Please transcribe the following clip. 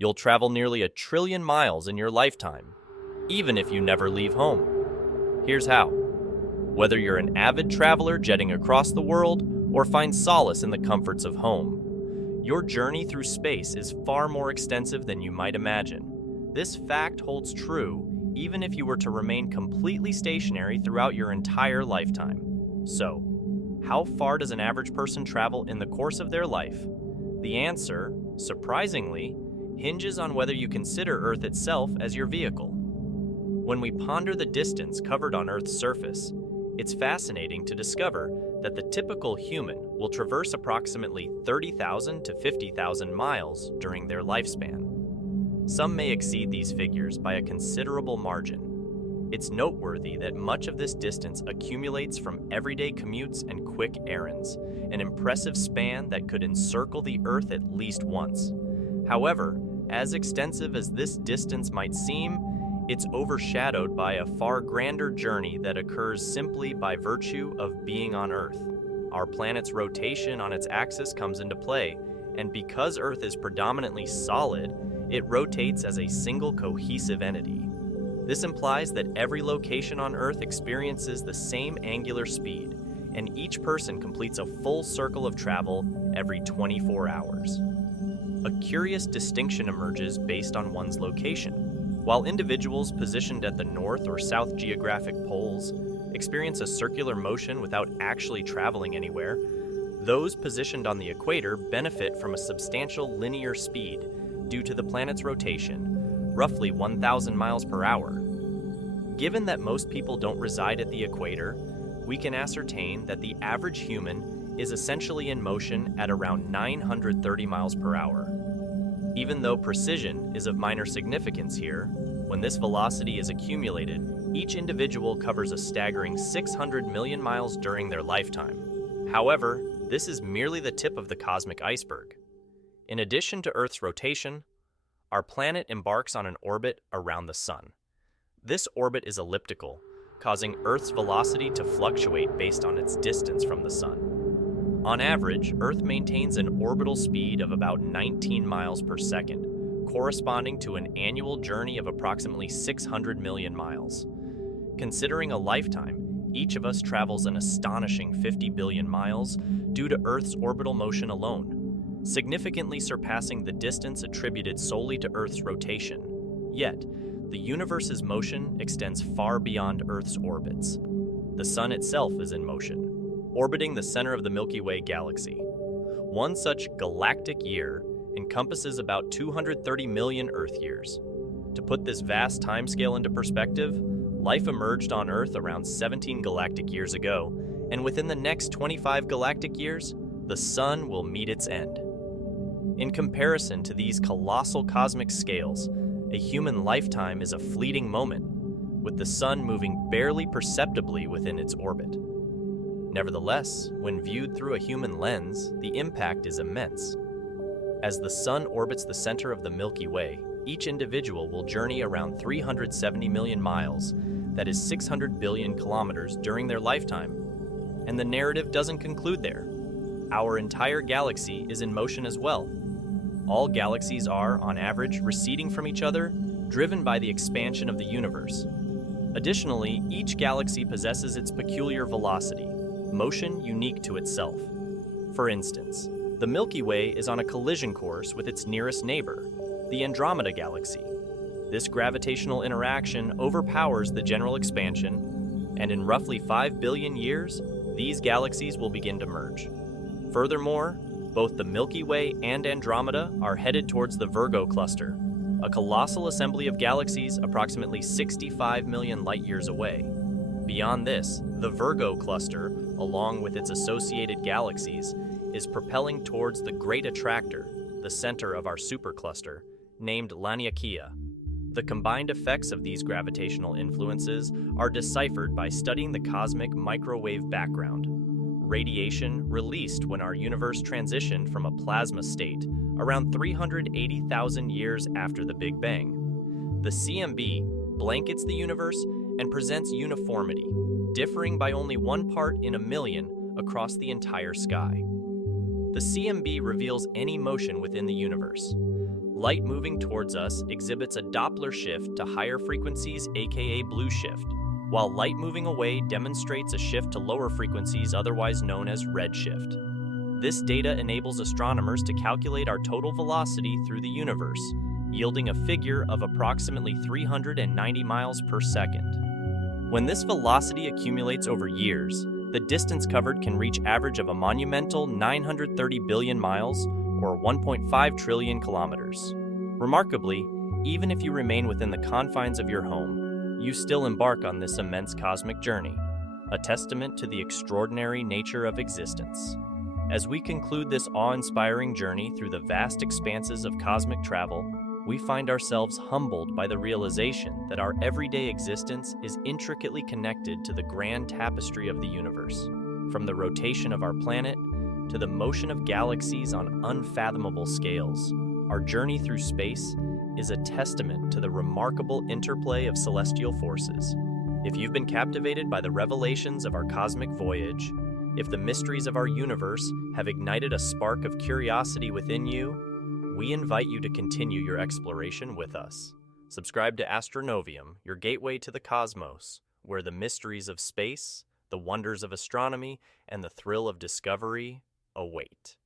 You'll travel nearly 1 trillion miles in your lifetime, even if you never leave home. Here's how. Whether you're an avid traveler jetting across the world or find solace in the comforts of home, your journey through space is far more extensive than you might imagine. This fact holds true even if you were to remain completely stationary throughout your entire lifetime. So, how far does an average person travel in the course of their life? The answer, surprisingly, hinges on whether you consider Earth itself as your vehicle. When we ponder the distance covered on Earth's surface, it's fascinating to discover that the typical human will traverse approximately 30,000 to 50,000 miles during their lifespan. Some may exceed these figures by a considerable margin. It's noteworthy that much of this distance accumulates from everyday commutes and quick errands, an impressive span that could encircle the Earth at least once. However, as extensive as this distance might seem, it's overshadowed by a far grander journey that occurs simply by virtue of being on Earth. Our planet's rotation on its axis comes into play, and because Earth is predominantly solid, it rotates as a single cohesive entity. This implies that every location on Earth experiences the same angular speed, and each person completes a full circle of travel every 24 hours. A curious distinction emerges based on one's location. While individuals positioned at the north or south geographic poles experience a circular motion without actually traveling anywhere, those positioned on the equator benefit from a substantial linear speed due to the planet's rotation, roughly 1,000 miles per hour. Given that most people don't reside at the equator, we can ascertain that the average human is essentially in motion at around 930 miles per hour. Even though precision is of minor significance here, when this velocity is accumulated, each individual covers a staggering 600 million miles during their lifetime. However, this is merely the tip of the cosmic iceberg. In addition to Earth's rotation, our planet embarks on an orbit around the Sun. This orbit is elliptical, causing Earth's velocity to fluctuate based on its distance from the Sun. On average, Earth maintains an orbital speed of about 19 miles per second, corresponding to an annual journey of approximately 600 million miles. Considering a lifetime, each of us travels an astonishing 50 billion miles due to Earth's orbital motion alone, significantly surpassing the distance attributed solely to Earth's rotation. Yet, the universe's motion extends far beyond Earth's orbits. The Sun itself is in motion, orbiting the center of the Milky Way galaxy. One such galactic year encompasses about 230 million Earth years. To put this vast timescale into perspective, life emerged on Earth around 17 galactic years ago, and within the next 25 galactic years, the Sun will meet its end. In comparison to these colossal cosmic scales, a human lifetime is a fleeting moment, with the Sun moving barely perceptibly within its orbit. Nevertheless, when viewed through a human lens, the impact is immense. As the Sun orbits the center of the Milky Way, each individual will journey around 370 million miles, that is 600 billion kilometers, during their lifetime. And the narrative doesn't conclude there. Our entire galaxy is in motion as well. All galaxies are, on average, receding from each other, driven by the expansion of the universe. Additionally, each galaxy possesses its peculiar velocity, motion unique to itself. For instance, the Milky Way is on a collision course with its nearest neighbor, the Andromeda Galaxy. This gravitational interaction overpowers the general expansion, and in roughly 5 billion years, these galaxies will begin to merge. Furthermore, both the Milky Way and Andromeda are headed towards the Virgo cluster, a colossal assembly of galaxies approximately 65 million light-years away. Beyond this, the Virgo cluster, along with its associated galaxies, is propelling towards the Great Attractor, the center of our supercluster, named Laniakea. The combined effects of these gravitational influences are deciphered by studying the cosmic microwave background, radiation released when our universe transitioned from a plasma state around 380,000 years after the Big Bang. The CMB blankets the universe and presents uniformity, differing by only 1 part in a million across the entire sky. The CMB reveals any motion within the universe. Light moving towards us exhibits a Doppler shift to higher frequencies, aka blue shift, while light moving away demonstrates a shift to lower frequencies, otherwise known as red shift. This data enables astronomers to calculate our total velocity through the universe, yielding a figure of approximately 390 miles per second. When this velocity accumulates over years, the distance covered can reach average of a monumental 930 billion miles, or 1.5 trillion kilometers. Remarkably, even if you remain within the confines of your home, you still embark on this immense cosmic journey, a testament to the extraordinary nature of existence. As we conclude this awe-inspiring journey through the vast expanses of cosmic travel, we find ourselves humbled by the realization that our everyday existence is intricately connected to the grand tapestry of the universe, from the rotation of our planet to the motion of galaxies on unfathomable scales. Our journey through space is a testament to the remarkable interplay of celestial forces. If you've been captivated by the revelations of our cosmic voyage, if the mysteries of our universe have ignited a spark of curiosity within you, we invite you to continue your exploration with us. Subscribe to Astronovium, your gateway to the cosmos, where the mysteries of space, the wonders of astronomy, and the thrill of discovery await.